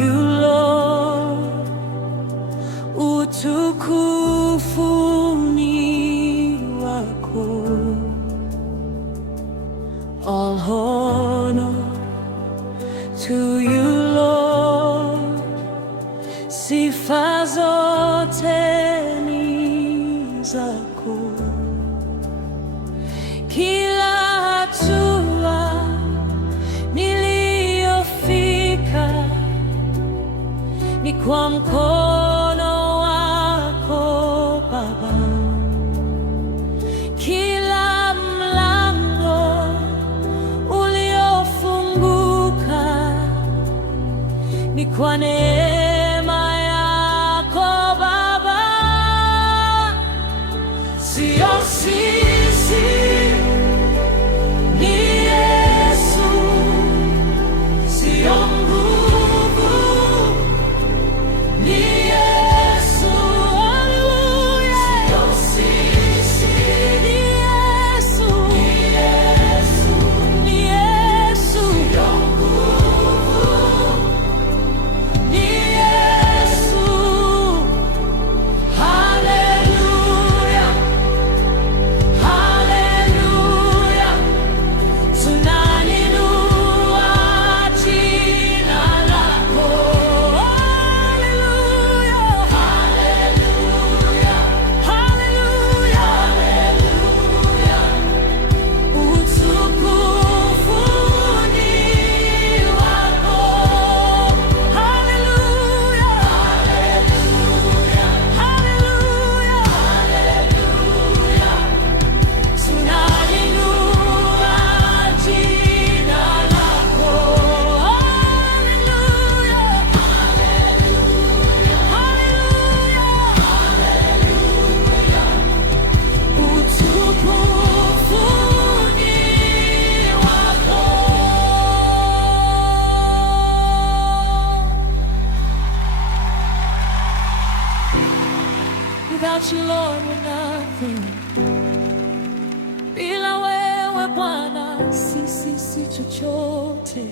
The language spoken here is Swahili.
you Lord, utukufu ni wako. All honor to you Lord, sifa zote ni zako. Kila hatua niliyofika ni kwa mkono wako Baba. Kila mlango uliofunguka ni kwa neema yako Baba. Sio sisi, ni Yesu. Sio nguvu, ni Yesu. Haleluya. Sio sisi, ni Yesu. Ni Yesu. Ni Yesu. Sio nguvu, ni Yesu. Haleluya. Haleluya. Tunainua jina lako. Haleluya. Haleluya. Haleluya. Haleluya. Utukufu ni wako. Haleluya. Haleluya. Haleluya. Haleluya. Tunainua jina lako. Haleluya. Haleluya. Haleluya. Utukufu ni wako. Without you, Lord, we're nothing. Bila wewe Bwana, sisi si chochote.